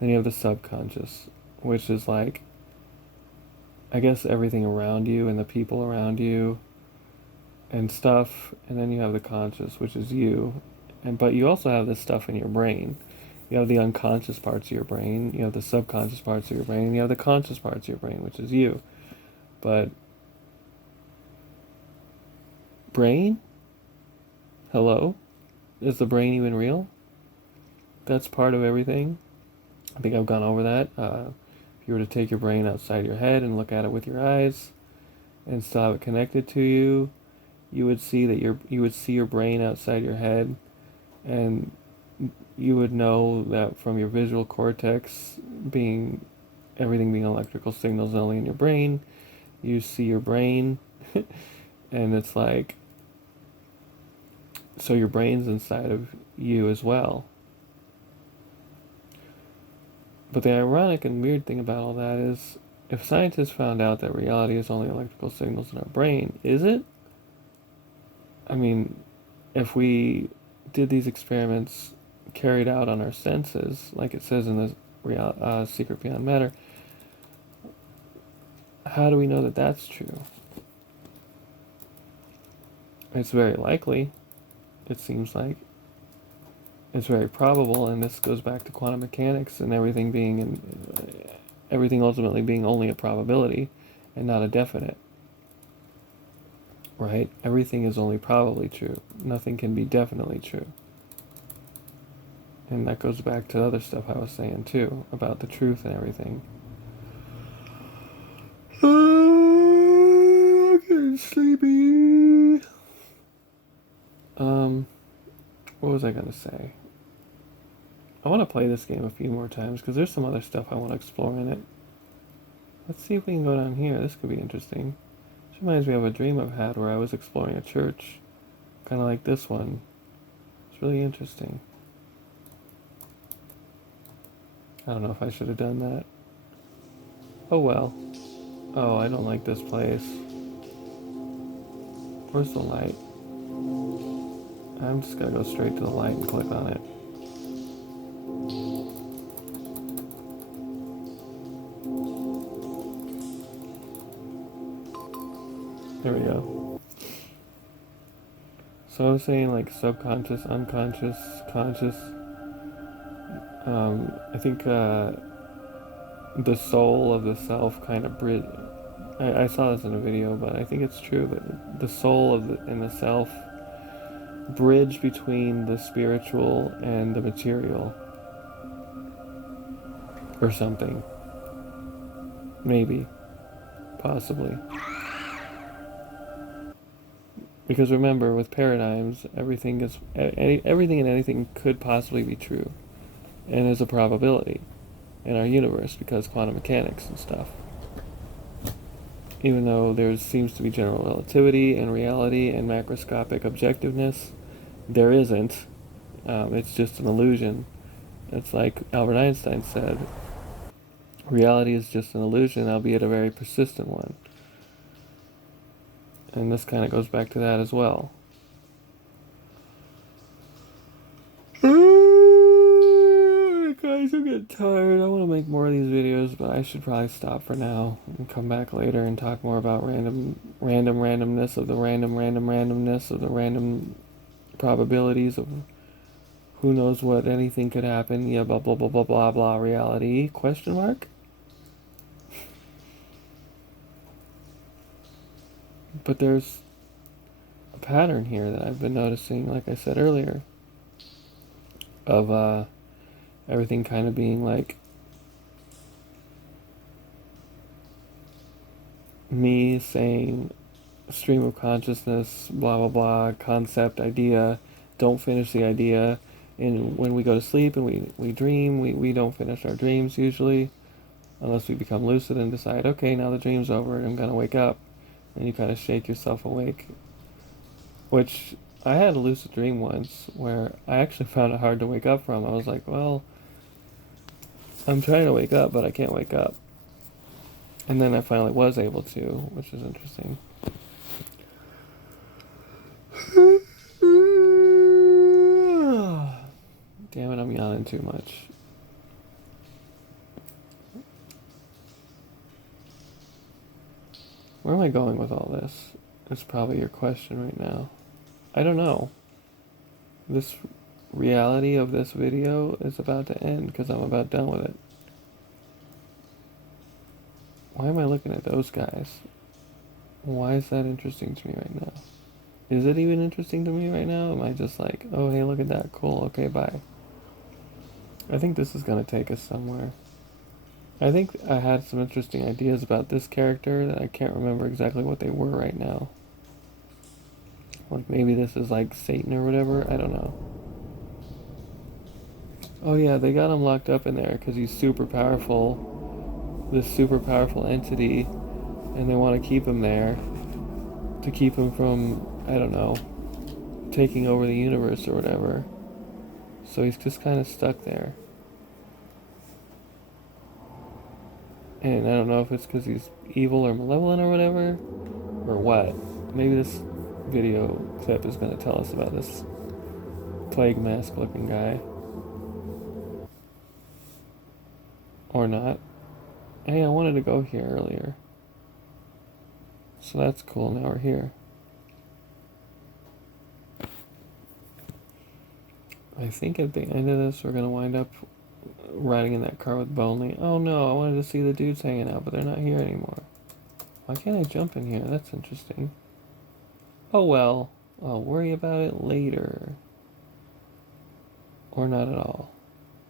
then you have the subconscious, which is like, I guess, everything around you and the people around you and stuff. And then you have the conscious, which is you. But you also have this stuff in your brain. You have the unconscious parts of your brain, you have the subconscious parts of your brain, and you have the conscious parts of your brain, which is you. But brain? Hello? Is the brain even real? That's part of everything. I think I've gone over that. If you were to take your brain outside your head and look at it with your eyes and still have it connected to you, you would see that you would see your brain outside your head, and you would know that from your visual cortex being everything being electrical signals only in your brain, you see your brain and it's like, so your brain's inside of you as well. But the ironic and weird thing about all that is, if scientists found out that reality is only electrical signals in our brain, is it? I mean, if we did these experiments carried out on our senses, like it says in the Secret Beyond Matter, how do we know that that's true? It's very likely. It seems like it's very probable, and this goes back to quantum mechanics and everything ultimately being only a probability and not a definite. Right? Everything is only probably true. Nothing can be definitely true. And that goes back to other stuff I was saying too, about the truth and everything. I'm getting sleepy. What was I gonna say? I want to play this game a few more times because there's some other stuff I want to explore in it. Let's see if we can go down here. This could be interesting. This reminds me of a dream I've had where I was exploring a church. Kind of like this one. It's really interesting. I don't know if I should have done that. Oh well. Oh, I don't like this place. Where's the light? I'm just gonna go straight to the light and click on it. There we go. So I was saying like subconscious, unconscious, conscious. I think the soul of the self kind of bridge. I saw this in a video, but I think it's true. But the soul of and the self bridge between the spiritual and the material, or something. Maybe, possibly. Because remember, with paradigms, everything and anything could possibly be true, and is a probability in our universe because quantum mechanics and stuff. Even though there seems to be general relativity and reality and macroscopic objectiveness, there isn't. It's just an illusion. It's like Albert Einstein said, reality is just an illusion, albeit a very persistent one. And this kind of goes back to that as well. Guys, I'm getting tired. I want to make more of these videos, but I should probably stop for now and come back later and talk more about randomness of the randomness of the random probabilities of who knows what anything could happen. Yeah, blah blah blah blah blah blah. Reality? Question mark. But there's a pattern here that I've been noticing, like I said earlier, of everything kind of being like me saying stream of consciousness, blah blah blah, concept, idea, don't finish the idea. And when we go to sleep and we dream, we don't finish our dreams usually, unless we become lucid and decide, okay, now the dream's over and I'm gonna wake up. And you kind of shake yourself awake. Which, I had a lucid dream once where I actually found it hard to wake up from. I was like, well, I'm trying to wake up, but I can't wake up. And then I finally was able to, which is interesting. Damn it, I'm yawning too much. Where am I going with all this? It's probably your question right now. I don't know. This reality of this video is about to end because I'm about done with it. Why am I looking at those guys? Why is that interesting to me right now? Is it even interesting to me right now? Am I just like, oh hey, look at that, cool, okay, bye. I think this is going to take us somewhere. I think I had some interesting ideas about this character that I can't remember exactly what they were right now. Like maybe this is like Satan or whatever, I don't know. Oh yeah, they got him locked up in there because he's super powerful, this super powerful entity, and they want to keep him there to keep him from, I don't know, taking over the universe or whatever. So he's just kind of stuck there. And I don't know if it's because he's evil or malevolent or whatever, or what. Maybe this video clip is going to tell us about this plague mask looking guy. Or not. Hey, I wanted to go here earlier. So that's cool, now we're here. I think at the end of this we're going to wind up riding in that car with Bonley. Oh no, I wanted to see the dudes hanging out, but they're not here anymore. Why can't I jump in here? That's interesting. Oh well, I'll worry about it later. Or not at all.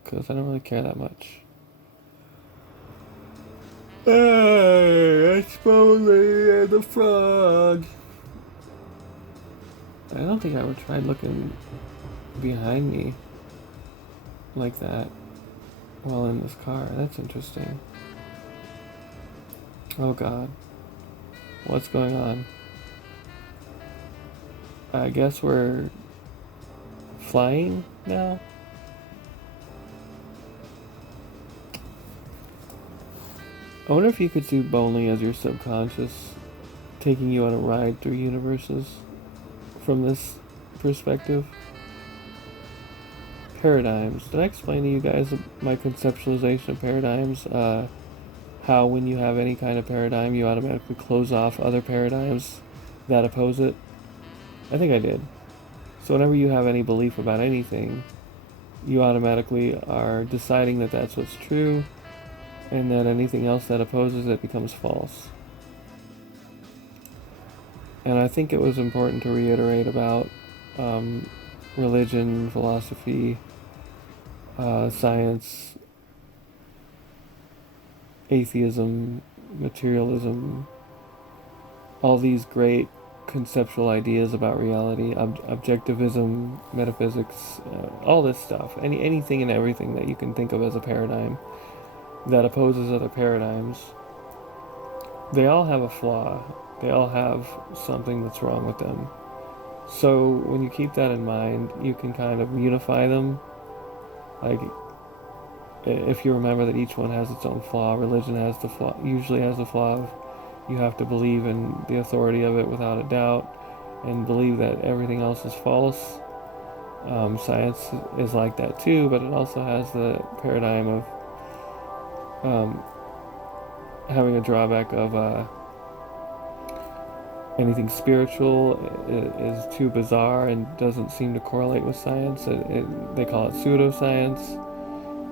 Because I don't really care that much. Hey, it's Bonley and the frog. I don't think I ever tried looking behind me like that while in this car. That's interesting. Oh God. What's going on? I guess we're flying now? I wonder if you could see Bonely as your subconscious taking you on a ride through universes from this perspective. Paradigms. Did I explain to you guys my conceptualization of paradigms? How when you have any kind of paradigm, you automatically close off other paradigms that oppose it? I think I did. So whenever you have any belief about anything, you automatically are deciding that that's what's true, and that anything else that opposes it becomes false. And I think it was important to reiterate about religion, philosophy, science, atheism, materialism, all these great conceptual ideas about reality, objectivism, metaphysics, all this stuff, anything and everything that you can think of as a paradigm that opposes other paradigms, they all have a flaw. They all have something that's wrong with them. So when you keep that in mind, you can kind of unify them. Like, if you remember that each one has its own flaw, religion has the flaw, usually has the flaw of you have to believe in the authority of it without a doubt and believe that everything else is false. Science is like that too, but it also has the paradigm of having a drawback of anything spiritual is too bizarre and doesn't seem to correlate with science. They call it pseudoscience.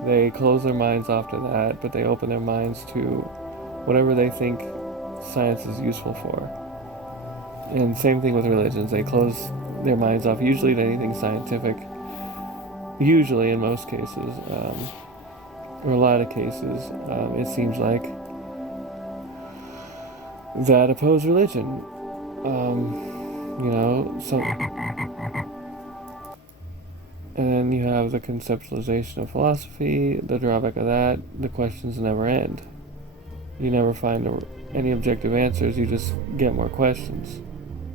They close their minds off to that, but they open their minds to whatever they think science is useful for. And same thing with religions. They close their minds off usually to anything scientific. Usually, in most cases, or a lot of cases, it seems like that oppose religion. So, and then you have the conceptualization of philosophy. The drawback of that, the questions never end. You never find any objective answers. You just get more questions.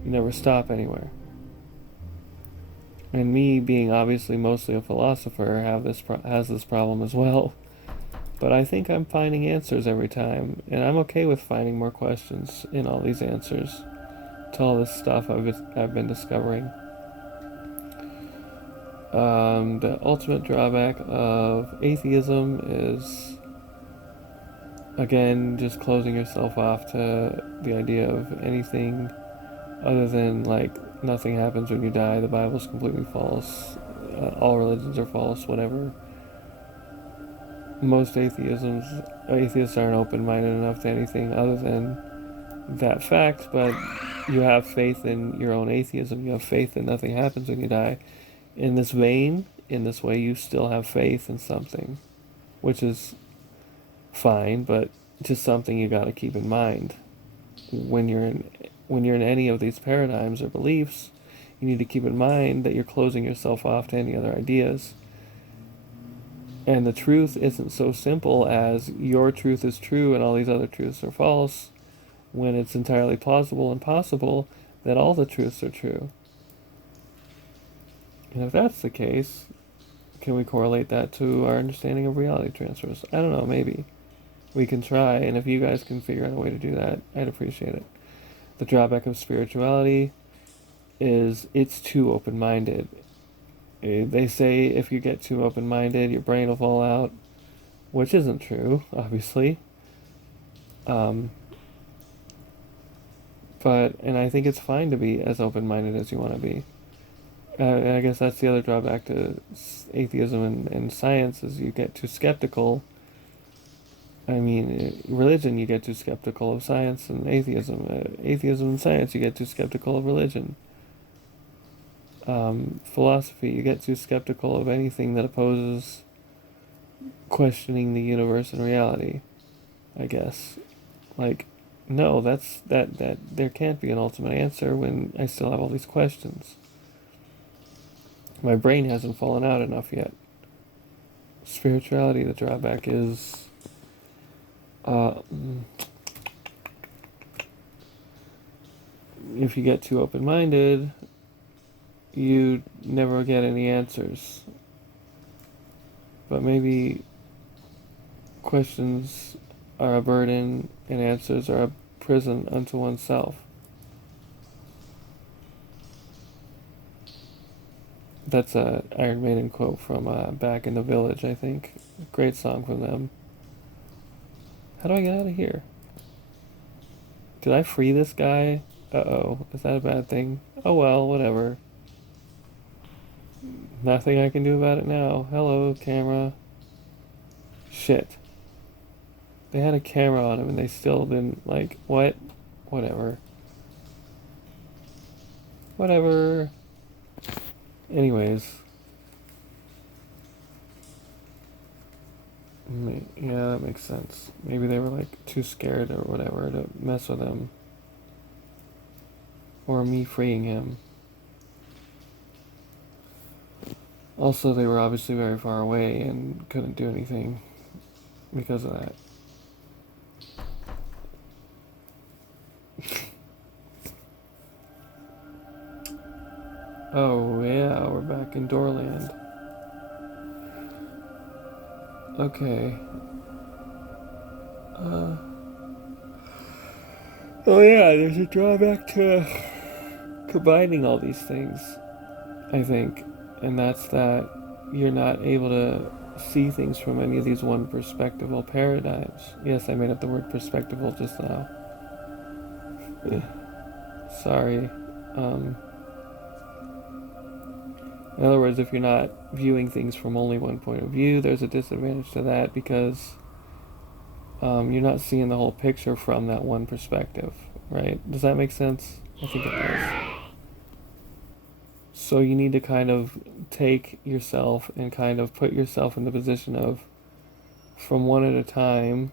You never stop anywhere. And me, being obviously mostly a philosopher, has this problem as well. But I think I'm finding answers every time, and I'm okay with finding more questions in all these answers to all this stuff I've been discovering. The ultimate drawback of atheism is, again, just closing yourself off to the idea of anything other than, like, nothing happens when you die, the Bible's completely false, all religions are false, whatever. Most atheists aren't open-minded enough to anything other than that fact, but you have faith in your own atheism. You have faith that nothing happens when you die. In this vein, in this way, you still have faith in something, which is fine, but just something you got to keep in mind when you're in any of these paradigms or beliefs. You need to keep in mind that you're closing yourself off to any other ideas. And the truth isn't so simple as your truth is true and all these other truths are false, when it's entirely plausible and possible that all the truths are true. And if that's the case, can we correlate that to our understanding of reality transfers? I don't know, maybe. We can try, and if you guys can figure out a way to do that, I'd appreciate it. The drawback of spirituality is it's too open-minded. They say if you get too open-minded, your brain will fall out, which isn't true, obviously. And I think it's fine to be as open-minded as you want to be. And I guess that's the other drawback to atheism and science is you get too skeptical. I mean, religion, you get too skeptical of science and atheism. Atheism and science, you get too skeptical of religion. Philosophy, you get too skeptical of anything that opposes questioning the universe and reality, I guess. Like, no, that there can't be an ultimate answer when I still have all these questions. My brain hasn't fallen out enough yet. Spirituality, the drawback is if you get too open-minded, you never get any answers. But maybe questions are a burden and answers are a prison unto oneself. That's a Iron Maiden quote from Back in the Village, I think. Great song from them. How do I get out of here? Did I free this guy? Uh-oh. Is that a bad thing? Oh well, whatever. Nothing I can do about it now. Hello, camera. Shit. They had a camera on him and they still didn't, like, what? Whatever. Whatever. Anyways. Yeah, that makes sense. Maybe they were, like, too scared or whatever to mess with him. Or me freeing him. Also, they were obviously very far away and couldn't do anything because of that. Oh, yeah, we're back in Doorland. Okay. Oh, yeah, there's a drawback to combining all these things, I think. And that's that you're not able to see things from any of these one perspectival paradigms. Yes, I made up the word perspectival just now. Sorry. In other words, if you're not viewing things from only one point of view, there's a disadvantage to that because you're not seeing the whole picture from that one perspective, right? Does that make sense? I think it does. So you need to kind of take yourself and kind of put yourself in the position of, from one at a time,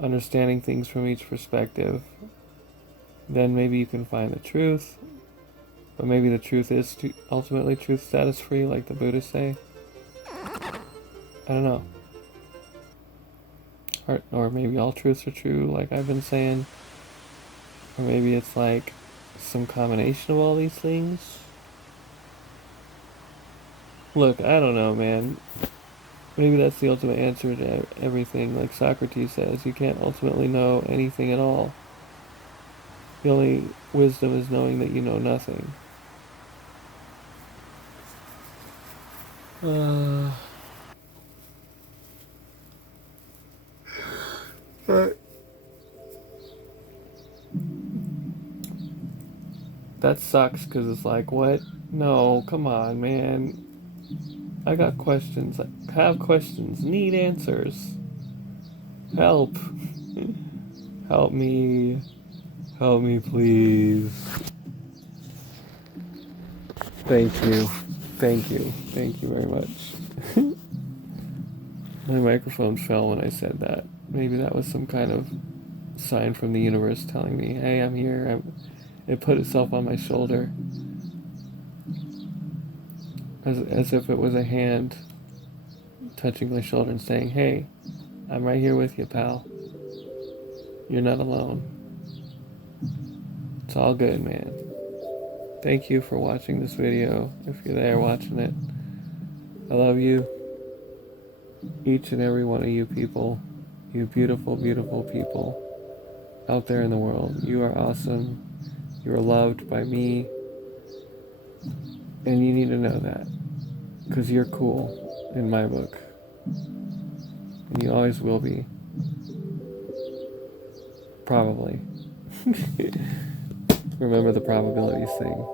understanding things from each perspective. Then maybe you can find the truth. But maybe the truth is ultimately truth status free, like the Buddhists say. I don't know. Or maybe all truths are true, like I've been saying. Or maybe it's like some combination of all these things. Look, I don't know, man. Maybe that's the ultimate answer to everything. Like Socrates says, you can't ultimately know anything at all. The only wisdom is knowing that you know nothing. That sucks because it's like, what? No, come on, man. I got questions. I have questions. Need answers. Help. Help me. Help me, please. Thank you. Thank you. Thank you very much. My microphone fell when I said that. Maybe that was some kind of sign from the universe telling me, hey, I'm here. It put itself on my shoulder. As if it was a hand touching my shoulder and saying, hey, I'm right here with you, pal. You're not alone. It's all good, man. Thank you for watching this video, if you're there watching it. I love you. Each and every one of you people. You beautiful, beautiful people out there in the world. You are awesome. You are loved by me. And you need to know that. Because you're cool in my book. And you always will be. Probably. Remember the probabilities thing.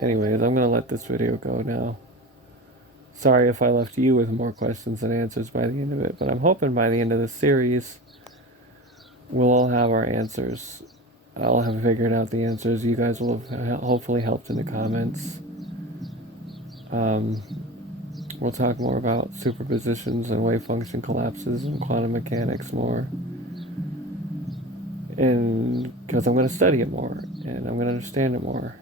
Anyways, I'm going to let this video go now. Sorry if I left you with more questions than answers by the end of it, but I'm hoping by the end of this series, we'll all have our answers. I'll have figured out the answers. You guys will have hopefully helped in the comments. We'll talk more about superpositions and wave function collapses and quantum mechanics more. And because I'm going to study it more, and I'm going to understand it more.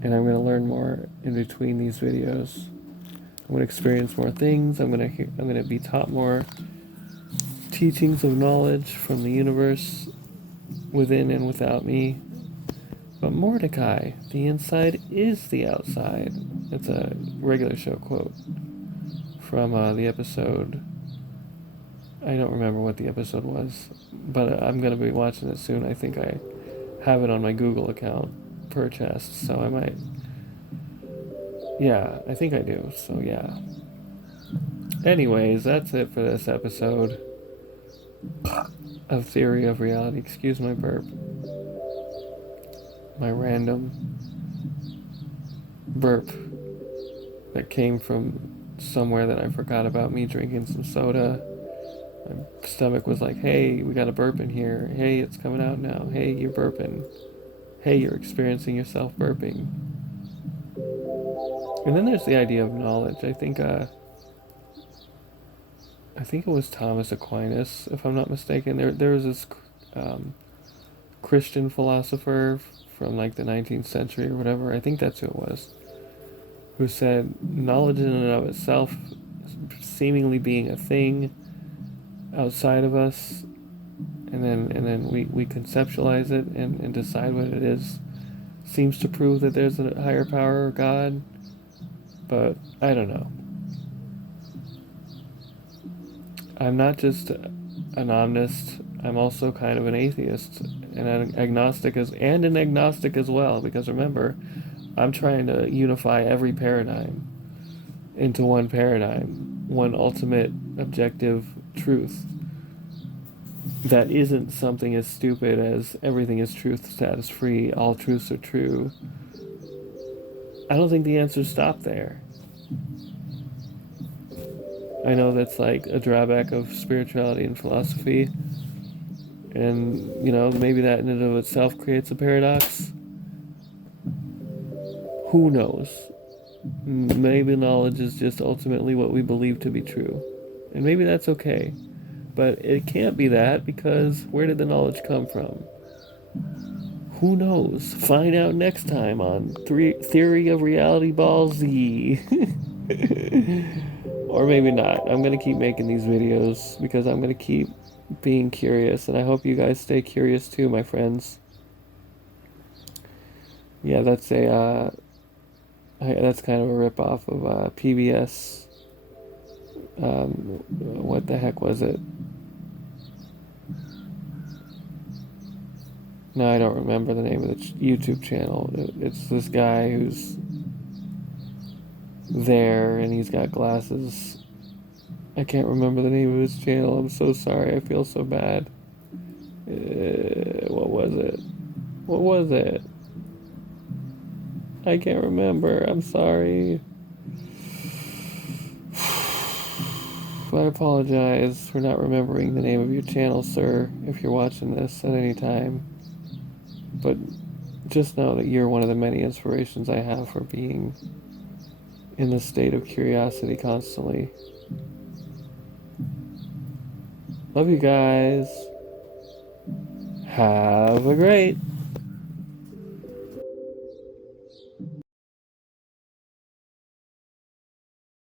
And I'm going to learn more in between these videos. I'm going to experience more things. I'm going to be taught more teachings of knowledge from the universe, within and without me. But Mordecai, the inside is the outside. It's a regular show quote from the episode. I don't remember what the episode was, but I'm going to be watching it soon. I think I have it on my Google account purchased, so I might. Yeah, I think I do, so yeah. Anyways, that's it for this episode of Theory of Reality. Excuse my burp. My random burp that came from somewhere that I forgot about me drinking some soda. My stomach was like, hey, we got a burp in here. Hey, it's coming out now. Hey, you're burping. Hey, you're experiencing yourself burping. And then there's the idea of knowledge. I think it was Thomas Aquinas, if I'm not mistaken. There was this Christian philosopher from like the 19th century or whatever. I think that's who it was. Who said knowledge in and of itself, seemingly being a thing outside of us, and then we conceptualize it and decide what it is, seems to prove that there's a higher power or God. But I don't know. I'm not just an omnist, I'm also kind of an atheist and an agnostic as well, because remember, I'm trying to unify every paradigm into one paradigm, one ultimate objective truth that isn't something as stupid as everything is truth, status free, all truths are true. I don't think the answers stop there. I know that's like a drawback of spirituality and philosophy, and maybe that in and of itself creates a paradox. Who knows? Maybe knowledge is just ultimately what we believe to be true, and maybe that's okay. But it can't be that, because where did the knowledge come from? Who knows? Find out next time on Theory of Reality Ball Z. Or maybe not. I'm going to keep making these videos because I'm going to keep being curious, and I hope you guys stay curious too, my friends. Yeah, that's that's kind of a ripoff of PBS. What the heck was it? No, I don't remember the name of the YouTube channel. It's this guy who's there and he's got glasses. I can't remember the name of his channel. I'm so sorry. I feel so bad. What was it? What was it? I can't remember. I'm sorry. I apologize for not remembering the name of your channel, sir, if you're watching this at any time. But just know that you're one of the many inspirations I have for being in the state of curiosity constantly. Love you guys. Have a great